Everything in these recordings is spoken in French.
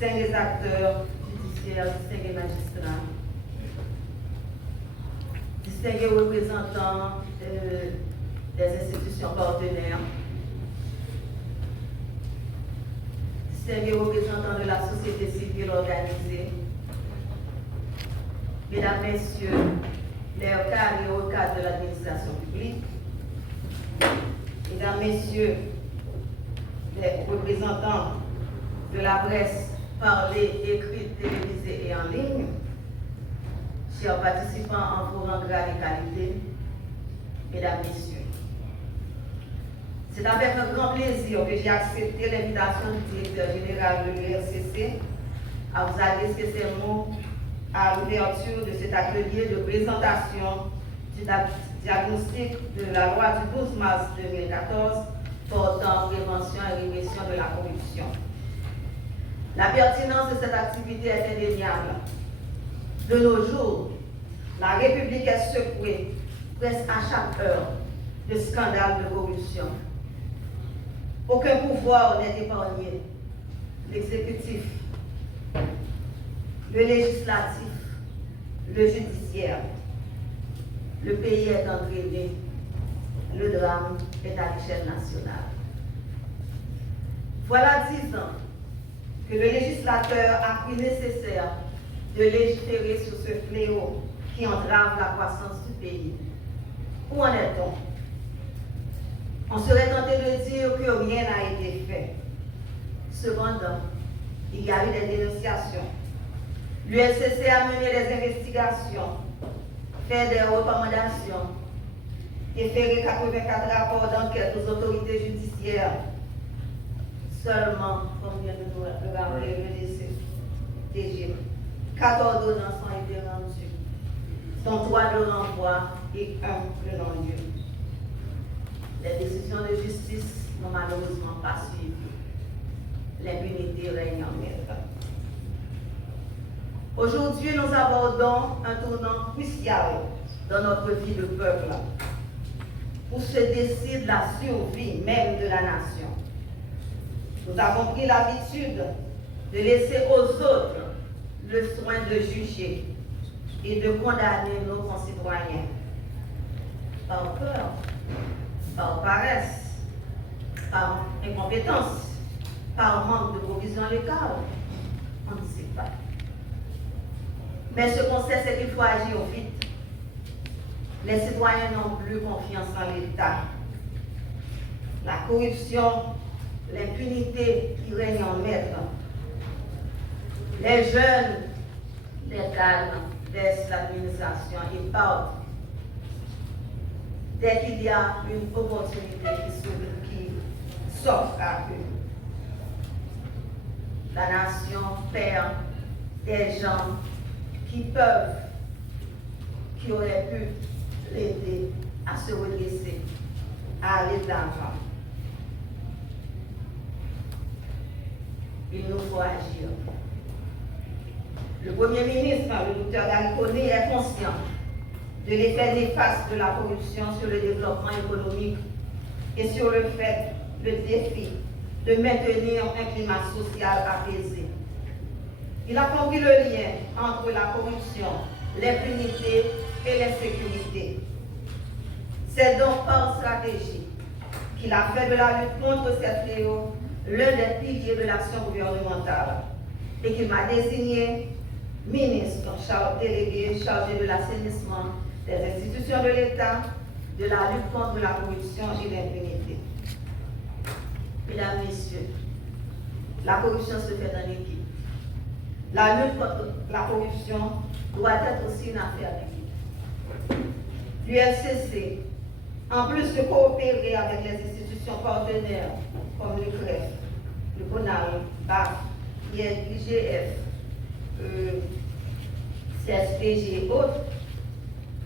distingués acteurs judiciaires, distingués magistrats, distingués représentants des institutions partenaires, distingués représentants de la société civile organisée, Mesdames, Messieurs, les cadres et hauts cadres de l'administration publique, Mesdames, Messieurs, les représentants de la presse parlée, écrite, télévisée et en ligne, chers participants en vos rangs, grades et qualités, Mesdames, Messieurs. C'est avec un grand plaisir que j'ai accepté l'invitation du directeur général de l'URCC à vous adresser ces mots à l'ouverture de cet atelier de présentation du diagnostic de la loi du 12 mars 2014 portant prévention et répression de la corruption. La pertinence de cette activité est indéniable. De nos jours, la République est secouée presque à chaque heure de scandales de corruption. Aucun pouvoir n'est épargné. L'exécutif, le législatif, le judiciaire. Le pays est entraîné. Le drame est à l'échelle nationale. Voilà 10 ans que le législateur a cru nécessaire de légiférer sur ce fléau qui entrave la croissance du pays. Où en est-on? On serait tenté de dire que rien n'a été fait. Cependant, il y a eu des dénonciations. L'URCC a mené des investigations, fait des recommandations, déféré 84 rapports d'enquête aux autorités judiciaires. Seulement, comme vient de nous le rappeler le DG, 4 ordonnances ont été rendues, dont 3 de renvoi et 1 de non-lieu. Les décisions de justice n'ont malheureusement pas suivi. L'impunité règne en maître. Aujourd'hui, nous abordons un tournant crucial dans notre vie de peuple, où se décide la survie même de la nation. Nous avons pris l'habitude de laisser aux autres le soin de juger et de condamner nos concitoyens. Par peur, par paresse, par incompétence, par manque de provision légale, on ne sait pas. Mais ce qu'on sait, c'est qu'il faut agir vite. Les citoyens n'ont plus confiance en l'État. La corruption, l'impunité qui règne en maître. Les jeunes, les cadres laissent l'administration et partent. Dès qu'il y a une opportunité qui s'offre à eux, la nation perd des gens qui auraient pu l'aider à se redresser, à aller de l'avant. Il nous faut agir. Le Premier ministre, le docteur Gary Coney, est conscient de l'effet néfaste de la corruption sur le développement économique et sur le défi de maintenir un climat social apaisé. Il a compris le lien entre la corruption, l'impunité et l'insécurité. C'est donc par stratégie qu'il a fait de la lutte contre cette fléau l'un des piliers de l'action gouvernementale et qu'il m'a désigné ministre délégué chargé de l'assainissement des institutions de l'État, de la lutte contre la corruption et l'impunité. Mesdames, Messieurs, la corruption se fait en équipe. La lutte contre la corruption doit être aussi une affaire d'équipe. L'URCC, en plus de coopérer avec les institutions partenaires comme le CREF, le CONAL, BAF, l'IGF, CSPG et autres,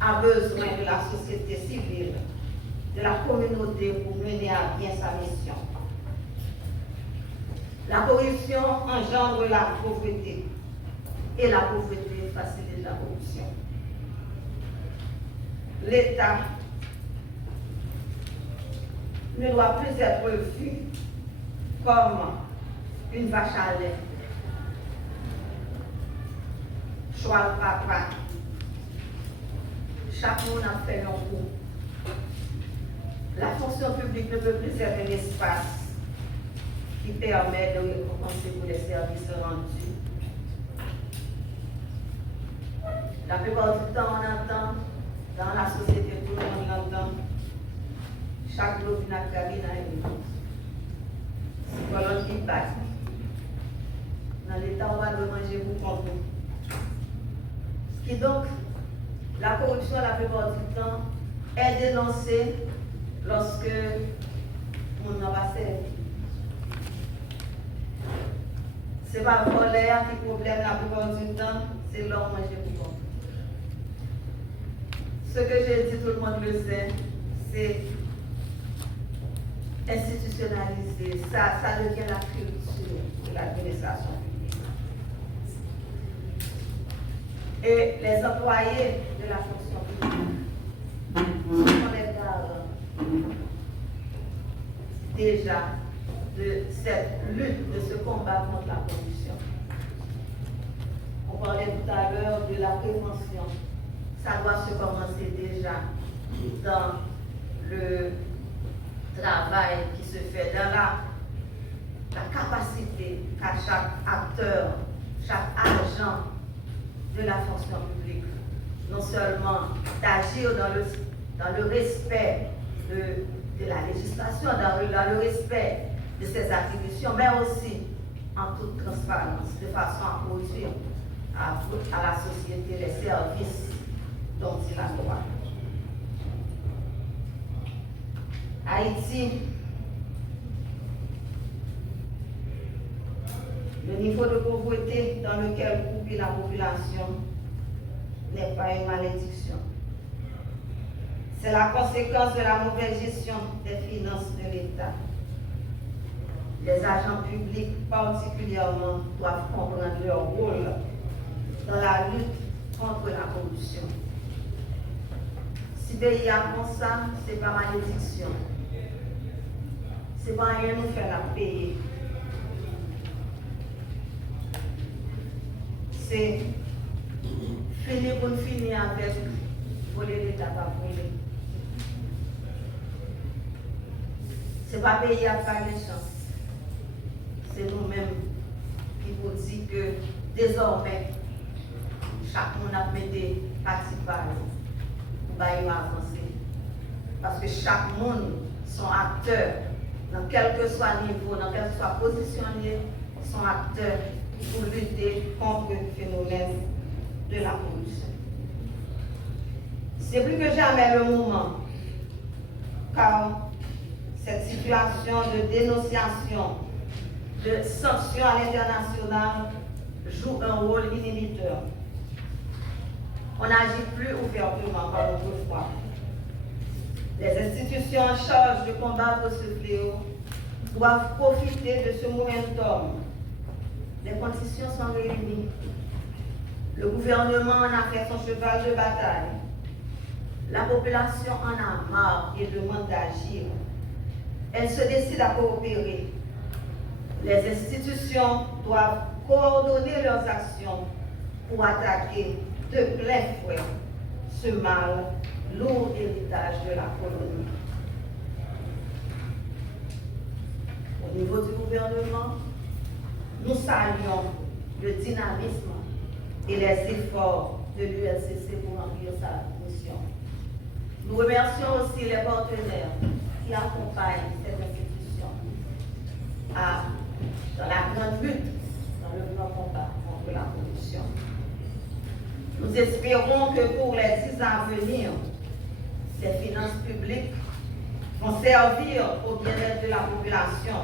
a besoin de la société civile, de la communauté pour mener à bien sa mission. La corruption engendre la pauvreté et la pauvreté facilite la corruption. L'État ne doit plus être vu comme une vache à lait choix papa. Chaque monde a fait un coup. La fonction publique ne peut plus être un espace qui permet de récompenser pour les services rendus. La plupart du temps, on entend, dans la société, tout le monde l'entend, chaque jour, il y a une cabine à une église. C'est pas l'autre qui bat. Dans l'État, on va de manger pour contre. Qui donc, la corruption, la plupart du temps, est dénoncée lorsque on n'en va servir. Ce n'est pas le volaire qui problème la plupart du temps, c'est l'homme manger pour contre. Ce que j'ai dit, tout le monde le sait, c'est institutionnalisé. Ça devient la culture de l'administration publique. Et les employés de la fonction publique sont les garants déjà de cette lutte, de ce combat contre la corruption. On parlait tout à l'heure de la prévention. Ça doit se commencer déjà dans le travail qui se fait, dans la capacité qu'a chaque acteur, chaque agent de la fonction publique, non seulement d'agir dans le respect de la législation, dans le respect de ses attributions, mais aussi en toute transparence, de façon à produire à la société les services dont il a droit. Haïti, le niveau de pauvreté dans lequel croupit la population n'est pas une malédiction. C'est la conséquence de la mauvaise gestion des finances de l'État. Les agents publics particulièrement doivent comprendre leur rôle dans la lutte contre la corruption. Si le pays apprend ça, ce n'est pas malédiction. Ce n'est pas rien nous faire la payer. C'est finir pour finir avec voler l'État pas voler. Ce n'est pas payer à pas de chance. C'est nous-mêmes qui vous dit que désormais, chaque monde a mis participation pour avancer. Parce que chaque monde sont acteurs, dans quel que soit le niveau, dans quel que soit positionné, sont acteurs pour lutter contre le phénomène de la corruption. C'est plus que jamais le moment, car cette situation de dénonciation, de sanctions à l'international joue un rôle inhibiteur. On n'agit plus ouvertement comme autrefois. Les institutions en charge de combattre ce fléau doivent profiter de ce momentum. Les conditions sont réunies. Le gouvernement en a fait son cheval de bataille. La population en a marre et demande d'agir. Elle se décide à coopérer. Les institutions doivent coordonner leurs actions pour attaquer de plein fouet ce mal, lourd héritage de la colonie. Au niveau du gouvernement, nous saluons le dynamisme et les efforts de l'ULCC pour remplir sa mission. Nous remercions aussi les partenaires qui accompagnent cette institution dans la grande lutte, dans le grand combat contre la corruption. Nous espérons que pour les 10 ans à venir, ces finances publiques vont servir au bien-être de la population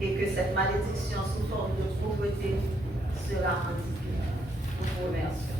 et que cette malédiction sous forme de pauvreté sera endiguée. Nous vous remercions.